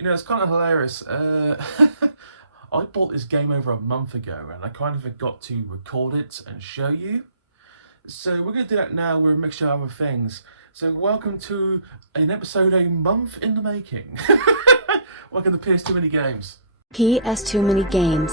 You know, it's kind of hilarious. I bought this game over a month ago and I kind of forgot to record it and show you. So we're going to do that now with a mixture of other things. So welcome to an episode a month in the making. Welcome to PS Too Many Games. PS Too Many Games.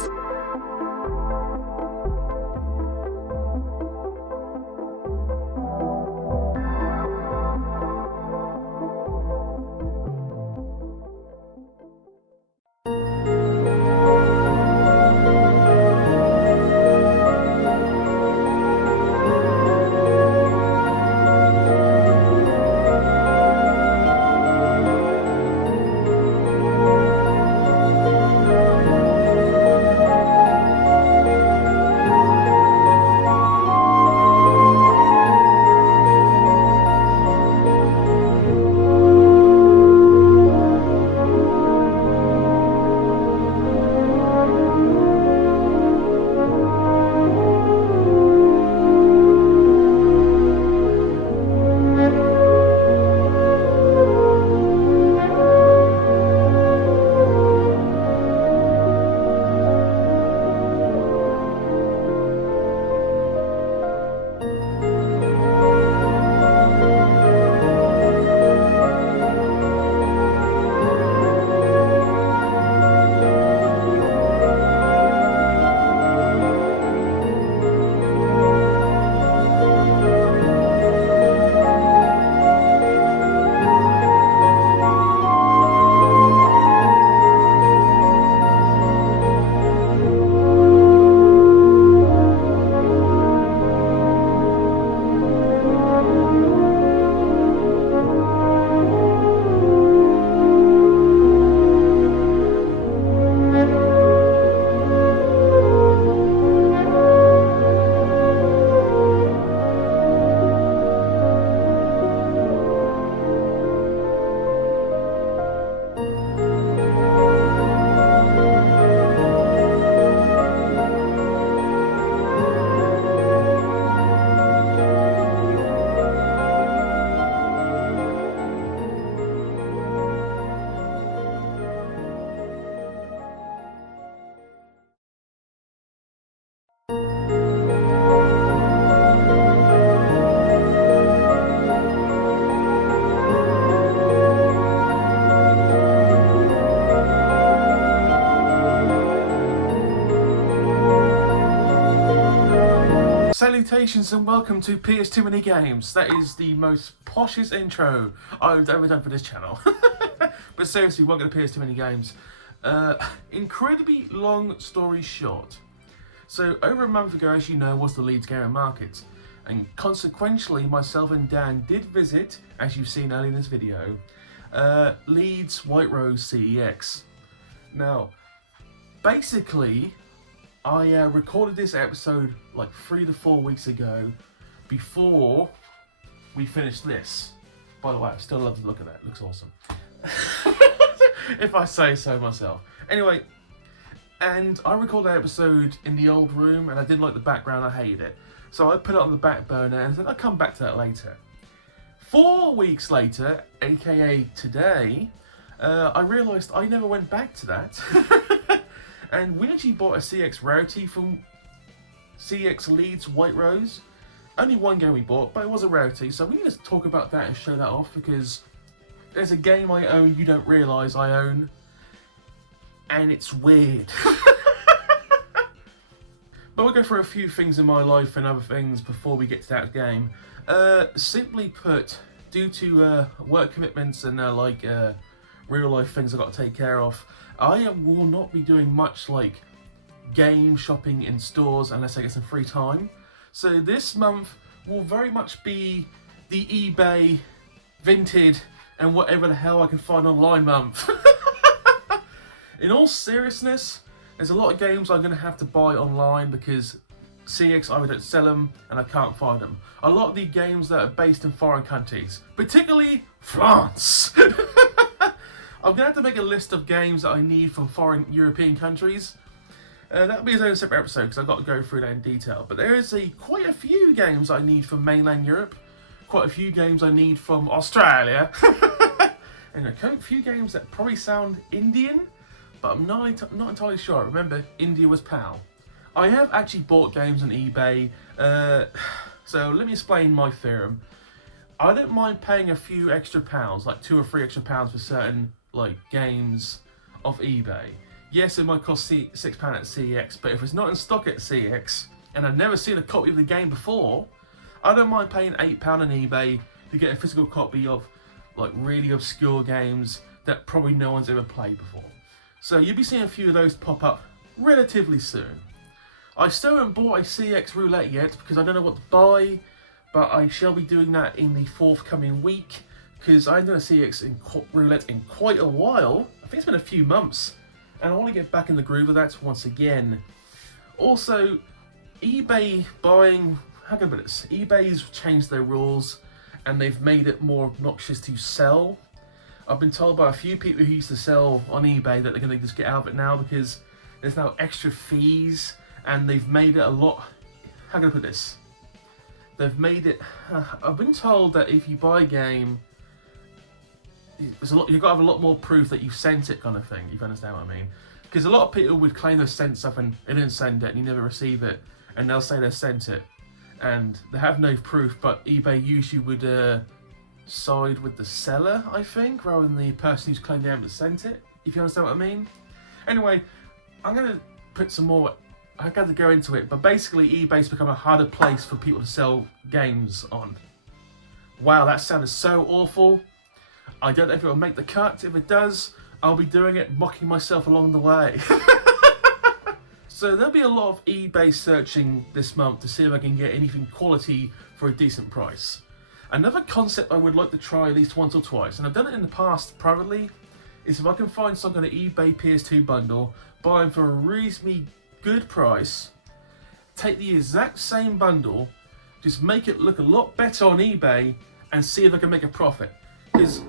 Salutations and welcome to PS Too Many Games. That is the most poshest intro I've ever done for this channel. But seriously, welcome to PS Too Many Games. Incredibly long story short. So over a month ago, as you know, was the Leeds Gaming Market. And consequentially, myself and Dan did visit, as you've seen earlier in this video, Leeds White Rose CEX. Now, basically, I recorded this episode like 3 to 4 weeks ago before we finished this. By the way, I still love the look of that. It looks awesome. If I say so myself. Anyway, and I recorded that episode in the old room and I didn't like the background. I hated it. So I put it on the back burner and said I'll come back to that later. 4 weeks later, aka today, I realised I never went back to that. And we actually bought a Cex Rarity from CEX Leeds White Rose. Only one game we bought, but it was a rarity, so we need to talk about that and show that off because there's a game I own you don't realise I own, and it's weird. But we'll go through a few things in my life and other things before we get to that game. Simply put, due to work commitments and real life things I've got to take care of, I will not be doing much like game shopping in stores unless I get some free time. So this month will very much be the eBay, Vinted, and whatever the hell I can find online month. In all seriousness, there's a lot of games I'm going to have to buy online because CEX either don't sell them and I can't find them. A lot of the games that are based in foreign countries, particularly France. I'm going to have to make a list of games that I need from foreign European countries. That'll be its own separate episode because I've got to go through that in detail. But there is quite a few games I need from mainland Europe. Quite a few games I need from Australia. And a few games that probably sound Indian, but I'm not entirely sure. Remember, India was PAL. I have actually bought games on eBay, so let me explain my theorem. I don't mind paying a few extra pounds, like £2 or £3 extra for certain like games off eBay. Yes, it might cost £6 at CEX, but if it's not in stock at CEX and I've never seen a copy of the game before, I don't mind paying £8 on eBay to get a physical copy of like really obscure games that probably no one's ever played before. So you'll be seeing a few of those pop up relatively soon. I still haven't bought a CEX roulette yet because I don't know what to buy, but I shall be doing that in the forthcoming week because I haven't done a CEX roulette in quite a while. I think it's been a few months and I want to get back in the groove of that once again. Also, eBay buying, how can I put this? eBay's changed their rules and they've made it more obnoxious to sell. I've been told by a few people who used to sell on eBay that they're going to just get out of it now because there's now extra fees and they've made it a lot, how can I put this? They've made it, I've been told that if you buy a game, you've got to have a lot more proof that you sent it kind of thing, if you understand what I mean. Because a lot of people would claim they sent stuff and they didn't send it and you never receive it, and they'll say they sent it. And they have no proof, but eBay usually would side with the seller, I think, rather than the person who's claimed they haven't sent it, if you understand what I mean. Anyway, I'm going to put some more, I got to go into it, but basically eBay's become a harder place for people to sell games on. Wow, that sounded so awful. I don't know if it will make the cut. If it does, I'll be doing it, mocking myself along the way. So there'll be a lot of eBay searching this month to see if I can get anything quality for a decent price. Another concept I would like to try at least once or twice, and I've done it in the past privately, is if I can find some kind of eBay PS2 bundle, buy them for a reasonably good price, take the exact same bundle, just make it look a lot better on eBay, and see if I can make a profit. Because,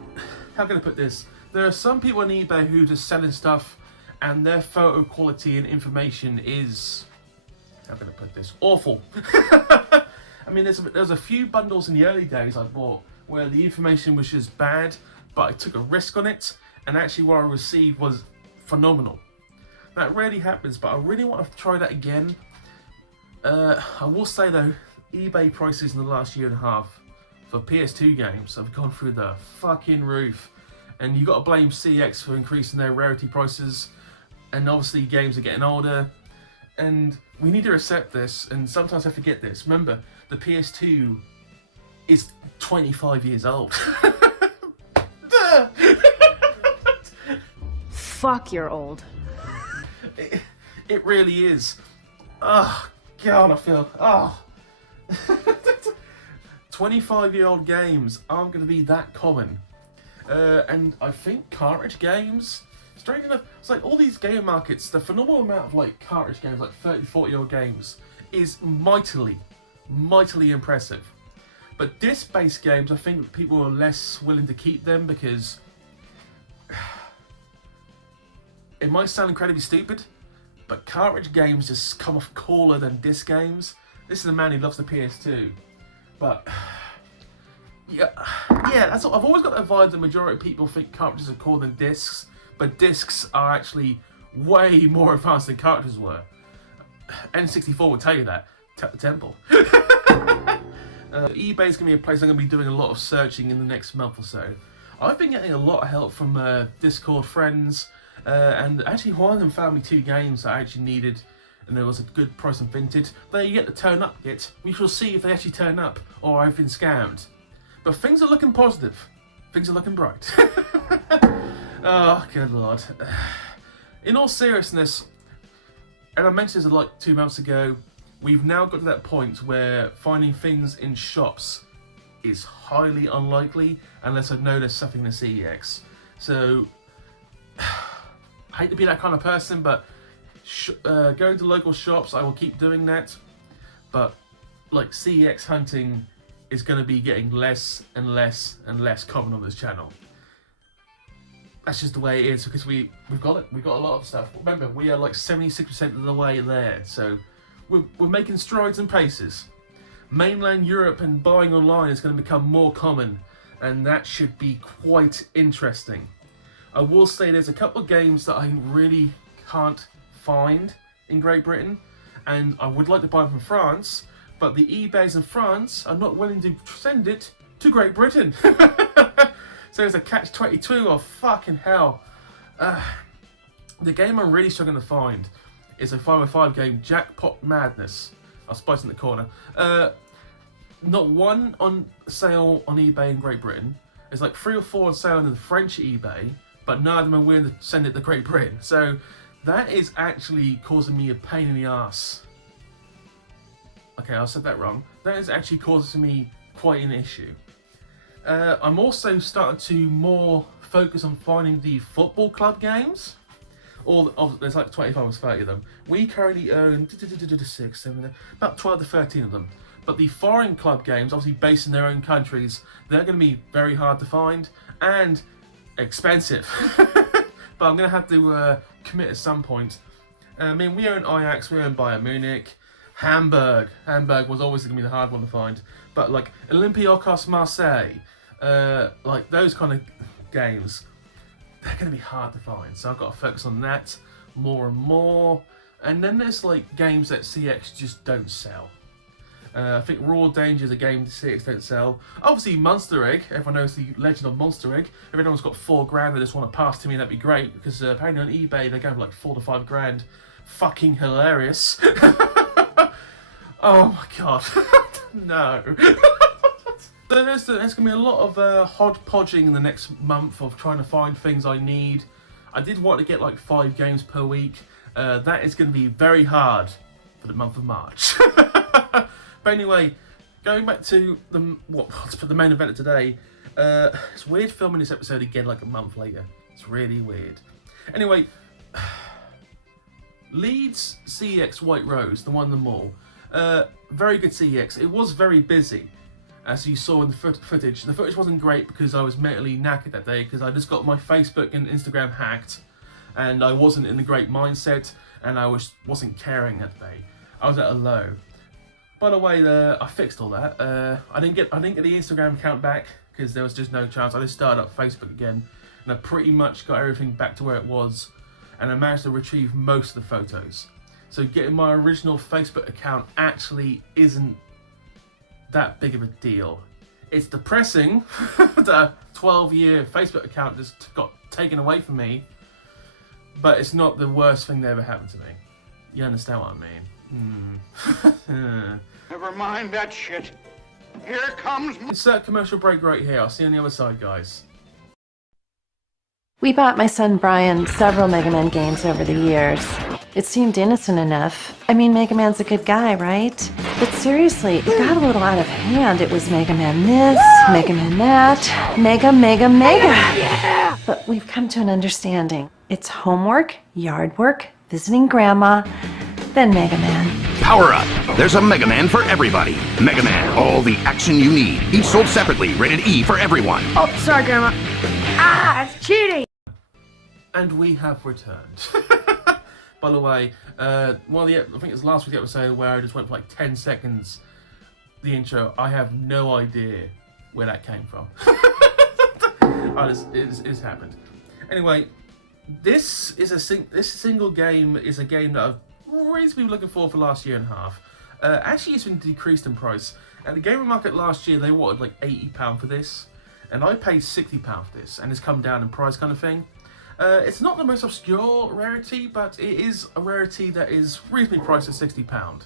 how can I put this? There are some people on eBay who are just selling stuff and their photo quality and information is, how can I put this, awful. I mean, there's a few bundles in the early days I bought where the information was just bad, but I took a risk on it, and actually what I received was phenomenal. That rarely happens, but I really want to try that again. I will say though, eBay prices in the last year and a half for PS2 games have gone through the fucking roof. And you got to blame CEX for increasing their rarity prices. And obviously games are getting older. And we need to accept this, and sometimes I forget this. Remember, the PS2 is 25 years old. Fuck, you're old. It really is. Oh, God, I feel... Oh. 25-year-old games aren't going to be that common. And I think cartridge games, strange enough, it's like all these game markets, the phenomenal amount of like cartridge games, like 30, 40-year-old games, is mightily impressive. But disc-based games, I think people are less willing to keep them because it might sound incredibly stupid, but cartridge games just come off cooler than disc games. This is a man who loves the PS2, but yeah, that's what I've always got that vibe. The majority of people think cartridges are cooler than discs, but discs are actually way more advanced than cartridges were. N64 will tell you that. Tap the temple. eBay's going to be a place I'm going to be doing a lot of searching in the next month or so. I've been getting a lot of help from Discord friends, and actually one of them found me 2 games that I actually needed, and there was a good price and vintage. They yet to turn up yet. We shall see if they actually turn up or I've been scammed. But things are looking positive. Things are looking bright. Oh, good lord. In all seriousness, and I mentioned this like 2 months ago, we've now got to that point where finding things in shops is highly unlikely unless I know there's something in CEX. So, I hate to be that kind of person, but going to local shops, I will keep doing that. But, like, CEX hunting is going to be getting less and less and less common on this channel. That's just the way it is, because we've got it. We've got a lot of stuff. Remember, we are like 76% of the way there, so we're making strides and paces. Mainland Europe and buying online is going to become more common, and that should be quite interesting. I will say there's a couple of games that I really can't find in Great Britain, and I would like to buy them from France, but the eBays in France are not willing to send it to Great Britain. So there's a catch-22 of fucking hell. The game I'm really struggling to find is a 505 game, Jackpot Madness. I'll spice in the corner. Not one on sale on eBay in Great Britain. There's like 3 or 4 on sale on the French eBay, but none of them are willing to send it to Great Britain. So that is actually causing me a pain in the ass. Okay, I said that wrong. That is actually causing me quite an issue. I'm also starting to more focus on finding the football club games. There's like 25 or 30 of them. We currently own 6, 7, about 12 to 13 of them. But the foreign club games, obviously based in their own countries, they're going to be very hard to find and expensive. But I'm going to have to commit at some point. I mean, we own Ajax, we own Bayern Munich, Hamburg. Hamburg was always going to be the hard one to find. But like Olympiacos Marseille, like those kind of games, they're going to be hard to find. So I've got to focus on that more and more. And then there's like games that CEX just don't sell. I think Raw Danger is a game that CEX don't sell. Obviously Monster Egg, everyone knows the legend of Monster Egg. If anyone's got $4,000 they just want to pass to me, that'd be great. Because apparently on eBay they're going for like $4,000 to $5,000. Fucking hilarious. Oh my god. No. So there's going to be a lot of hodgepodging in the next month of trying to find things I need. I did want to get like 5 games per week. That is going to be very hard for the month of March. But anyway, going back to the main event of today. It's weird filming this episode again like a month later. It's really weird. Anyway, Leeds CEX White Rose, the one in the mall. Very good CEX. It was very busy. As you saw in the footage. The footage wasn't great because I was mentally knackered that day because I just got my Facebook and Instagram hacked and I wasn't in a great mindset and I wasn't caring that day. I was at a low. By the way, I fixed all that. I didn't get the Instagram account back because there was just no chance. I just started up Facebook again and I pretty much got everything back to where it was and I managed to retrieve most of the photos. So getting my original Facebook account actually isn't that big of a deal. It's depressing that a 12-year Facebook account just got taken away from me, but it's not the worst thing that ever happened to me. You understand what I mean? Never mind that shit. Here comes... Insert commercial break right here. I'll see you on the other side, guys. We bought my son Brian several Mega Man games over the years. It seemed innocent enough. I mean, Mega Man's a good guy, right? But seriously, it got a little out of hand. It was Mega Man this, Mega Man that, Mega. Yeah! But we've come to an understanding. It's homework, yard work, visiting grandma, then Mega Man. Power up! There's a Mega Man for everybody. Mega Man, all the action you need. Each sold separately, rated E for everyone. Oh, sorry, Grandma. Ah, it's cheating! And we have returned. By the way, I think it's last week's episode where I just went for like 10 seconds. The intro, I have no idea where that came from. It's happened. Anyway, this single game is a game that I've really been looking for the last year and a half. Actually, it's been decreased in price. At the gaming market last year, they wanted like £80 for this, and I paid £60 for this, and it's come down in price kind of thing. It's not the most obscure rarity, but it is a rarity that is reasonably priced at £60.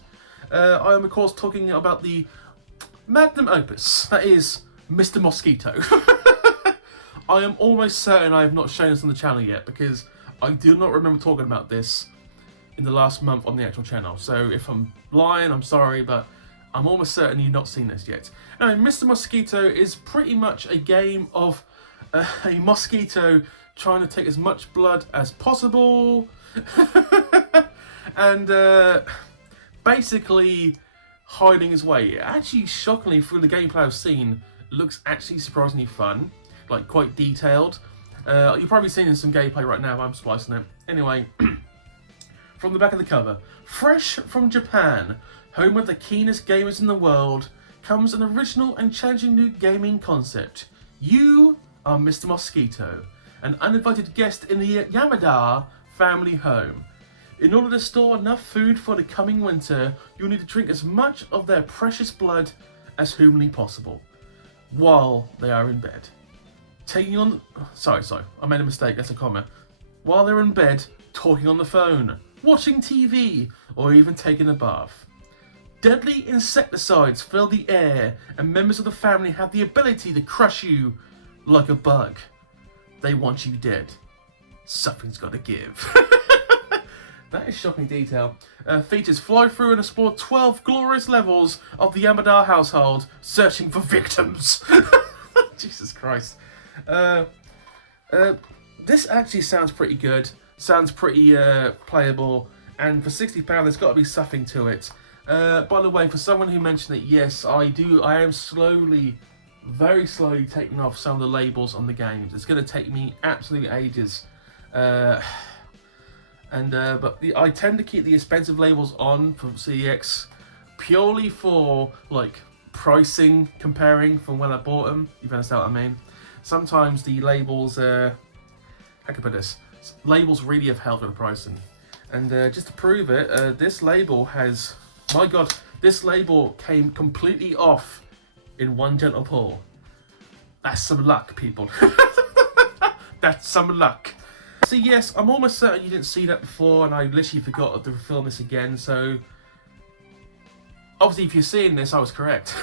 I am of course talking about the magnum opus, that is Mr. Mosquito. I am almost certain I have not shown this on the channel yet, because I do not remember talking about this in the last month on the actual channel. So if I'm lying, I'm sorry, but I'm almost certain you've not seen this yet. Now, Mr. Mosquito is pretty much a game of a mosquito trying to take as much blood as possible and basically hiding his way. Actually, shockingly, through the gameplay I've seen, looks actually surprisingly fun, like quite detailed. You've probably seen in some gameplay right now, I'm splicing it. Anyway, from the back of the cover, fresh from Japan, home of the keenest gamers in the world, comes an original and challenging new gaming concept. You are Mr. Mosquito, an uninvited guest in the Yamada family home. In order to store enough food for the coming winter, you'll need to drink as much of their precious blood as humanly possible while they are in bed. Taking on... Sorry, I made a mistake, that's a comma. While they're in bed, talking on the phone, watching TV, or even taking a bath. Deadly insecticides fill the air, and members of the family have the ability to crush you like a bug. They want you dead. Something's gotta give. That is shocking detail. Features fly through and explore 12 glorious levels of the Yamada household, searching for victims. Jesus Christ. This actually sounds pretty good. Sounds pretty playable. And for £60, there's got to be something to it. By the way, for someone who mentioned it, yes, I am slowly, very slowly taking off some of the labels on the games. It's going to take me absolute ages. But I tend to keep the expensive labels on for CEX purely for like pricing comparing from when I bought them. You understand what I mean? Sometimes the labels, how can I put this? Labels really have helped with the pricing. And just to prove it, this label has, my God, this label came completely off in one gentle pull. That's some luck, people. That's some luck. So yes, I'm almost certain you didn't see that before, and I literally forgot to film this again, so obviously if you're seeing this, I was correct.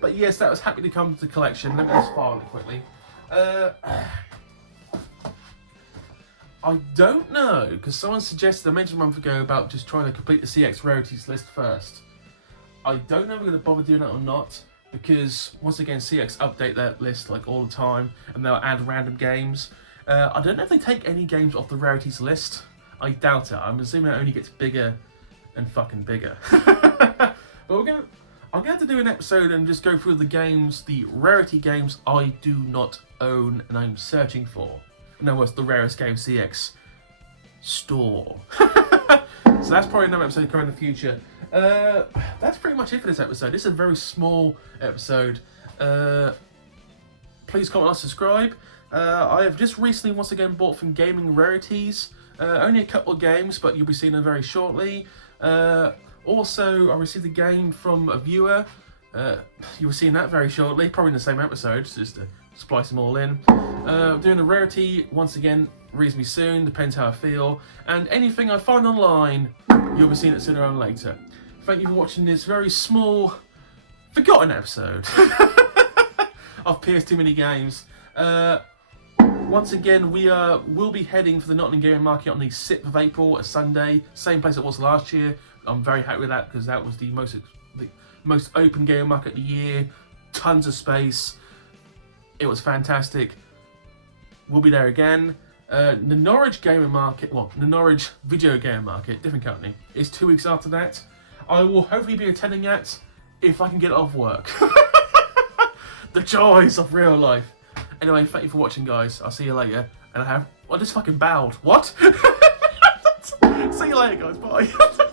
But yes, that was happy to come to the collection. Let me just file it quickly. I don't know, because someone suggested, I mentioned a month ago about just trying to complete the CEX Rarities list first. I don't know if we're going to bother doing that or not, because once again, CEX update that list like all the time, and they'll add random games. I don't know if they take any games off the rarities list. I doubt it. I'm assuming it only gets bigger and fucking bigger. But I'm gonna have to do an episode and just go through the games, the rarity games I do not own and I'm searching for. In other words, the rarest game CEX store. So that's probably another episode coming in the future. That's pretty much it for this episode. This is a very small episode. Please comment, like, subscribe. I have just recently once again bought from Gaming Rarities. Only a couple of games, but you'll be seeing them very shortly. Also, I received a game from a viewer. You'll be seeing that very shortly, probably in the same episode, just to splice them all in. Doing a rarity, once again, reasonably soon, depends how I feel. And anything I find online, you'll be seeing it sooner or later. Thank you for watching this very small, forgotten episode of PS Too Many Games. Once again, we'll be heading for the Nottingham Gaming Market on the 6th of April, a Sunday, same place it was last year. I'm very happy with that because that was the most open gaming market of the year, tons of space. It was fantastic. We'll be there again. The Norwich Gaming Market, well, the Norwich Video Game Market, different company, is 2 weeks after that. I will hopefully be attending that if I can get off work. The joys of real life. Anyway, thank you for watching, guys. I'll see you later. And I just fucking bowed. What? See you later, guys. Bye.